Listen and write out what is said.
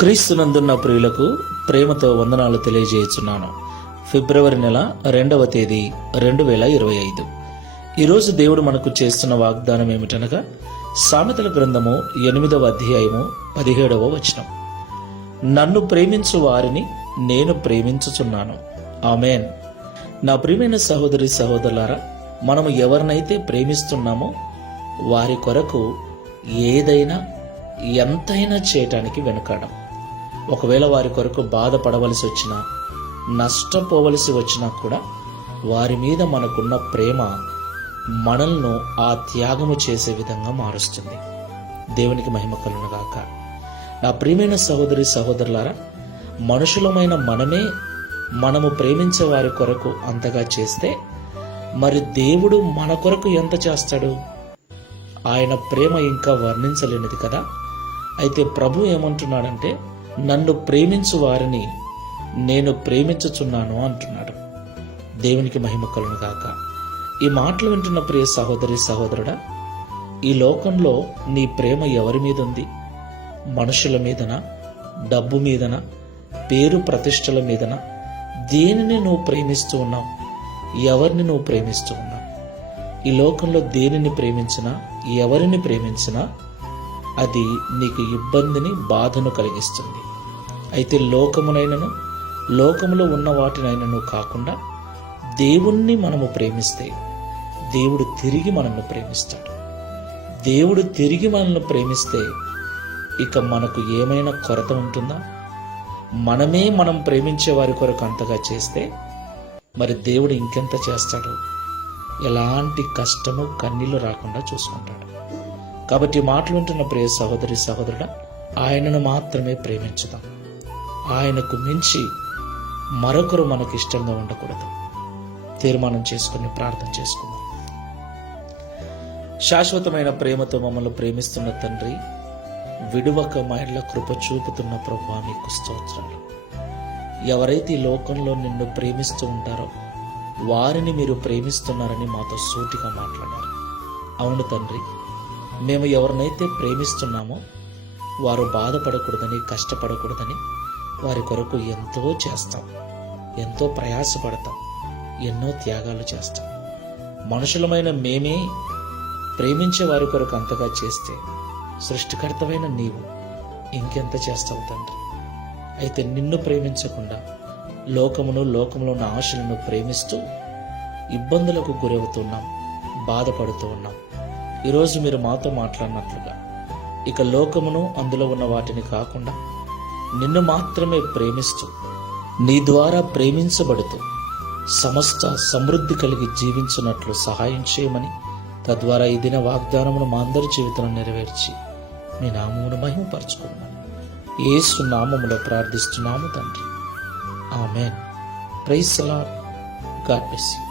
క్రీస్తునందున్న ప్రియులకు ప్రేమతో వందనాలు తెలియజేస్తున్నాను. ఫిబ్రవరి నెల 2వ తేదీ 2025. ఈరోజు దేవుడు మనకు చేస్తున్న వాగ్దానం ఏమిటనగా సామెతల గ్రంథము 8వ అధ్యాయము 17వ వచనం. నన్ను ప్రేమించు వారిని నేను ప్రేమించుచున్నాను. ఆమేన్. నా ప్రియమైన సహోదరి సహోదరులారా, మనము ఎవరినైతే ప్రేమిస్తున్నామో వారి కొరకు ఏదైనా ఎంతైనా చేయటానికి వెనుకాడం. ఒకవేళ వారి కొరకు బాధపడవలసి వచ్చినా, నష్టపోవలసి వచ్చినా కూడా వారి మీద మనకున్న ప్రేమ మనల్ని ఆ త్యాగము చేసే విధంగా మారుస్తుంది. దేవునికి మహిమ కలుగునుగాక. నా ప్రియమైన సహోదరి సహోదరులారా, మనుషులమైన మనము ప్రేమించే వారి కొరకు అంతగా చేస్తే మరి దేవుడు మన కొరకు ఎంత చేస్తాడు? ఆయన ప్రేమ ఇంకా వర్ణించలేనిది కదా. అయితే ప్రభు ఏమంటున్నాడంటే, నన్ను ప్రేమించు వారిని నేను ప్రేమించుచున్నాను అంటున్నాడు. దేవునికి మహిమ కలుగునుగాక. ఈ మాటలు వింటున్న ప్రియ సహోదరి సహోదరుడా, ఈ లోకంలో నీ ప్రేమ ఎవరి మీద ఉంది? మనుషుల మీదనా? డబ్బు మీదనా? పేరు ప్రతిష్టల మీదనా? దేనిని నువ్వు ప్రేమిస్తూ ఉన్నావు? ఎవరిని నువ్వు ప్రేమిస్తూ ఉన్నావు? ఈ లోకంలో దేనిని ప్రేమించినా, ఎవరిని ప్రేమించినా అది నీకు ఇబ్బందిని, బాధను కలిగిస్తుంది. అయితే లోకమునైనను, లోకములో ఉన్న వాటినైనను కాకుండా దేవుణ్ణి మనము ప్రేమిస్తే దేవుడు తిరిగి మనల్ని ప్రేమిస్తాడు. దేవుడు తిరిగి మనల్ని ప్రేమిస్తే ఇక మనకు ఏమైనా కొరత ఉంటుందా? మనం ప్రేమించే వారి కొరకు అంతగా చేస్తే మరి దేవుడు ఇంకెంత చేస్తాడు? ఎలాంటి కష్టము, కన్నీళ్లు రాకుండా చూసుకుంటాడు. కాబట్టి మాటలు వింటున్న ప్రియ సహోదరి సహోదరుడా, ఆయనను మాత్రమే ప్రేమించుదాం. ఆయనకు మించి మరొకరు మనకు ఇష్టంగా ఉండకూడదు. తీర్మానం చేసుకుని ప్రార్థన చేసుకుందాం. శాశ్వతమైన ప్రేమతో మమ్మల్ని ప్రేమిస్తున్న తండ్రి, విడువక మా ఇళ్ళ కృప చూపుతున్న ప్రభువా, మీకు స్తోత్రాలు. ఎవరైతే ఈ లోకంలో నిన్ను ప్రేమిస్తూ ఉంటారో వారిని మీరు ప్రేమిస్తున్నారని మాతో సూటిగా మాట్లాడారు. అవును తండ్రి, మేము ఎవరినైతే ప్రేమిస్తున్నామో వారు బాధపడకూడదని, కష్టపడకూడదని వారి కొరకు ఎంతో చేస్తాం, ఎంతో ప్రయాసపడతాం, ఎన్నో త్యాగాలు చేస్తాం. మనుషులమైన మేమే ప్రేమించే వారి కొరకు అంతగా చేస్తే సృష్టికర్తమైన నీవు ఇంకెంత చేస్తావు తండ్రి? అయితే నిన్ను ప్రేమించకుండా లోకమును, లోకంలో ఉన్న ఆశలను ప్రేమిస్తూ ఇబ్బందులకు గురవుతున్నాం, బాధపడుతూ ఉన్నాం. ఈరోజు మీరు మాతో మాట్లాడినట్లుగా ఇక లోకమును, అందులో ఉన్న వాటిని కాకుండా నిన్ను మాత్రమే ప్రేమిస్తూ, నీ ద్వారా ప్రేమించబడుతూ సమస్త సమృద్ధి కలిగి జీవించినట్లు సహాయం చేయమని, తద్వారా ఈ దిన వాగ్దానమును మా అందరి జీవితంలో నెరవేర్చి మీ నామమును మహిమపరచుకోమని యేసు నామములో ప్రార్థిస్తున్నాము తండ్రి. Amen. Praise the Lord. God bless you.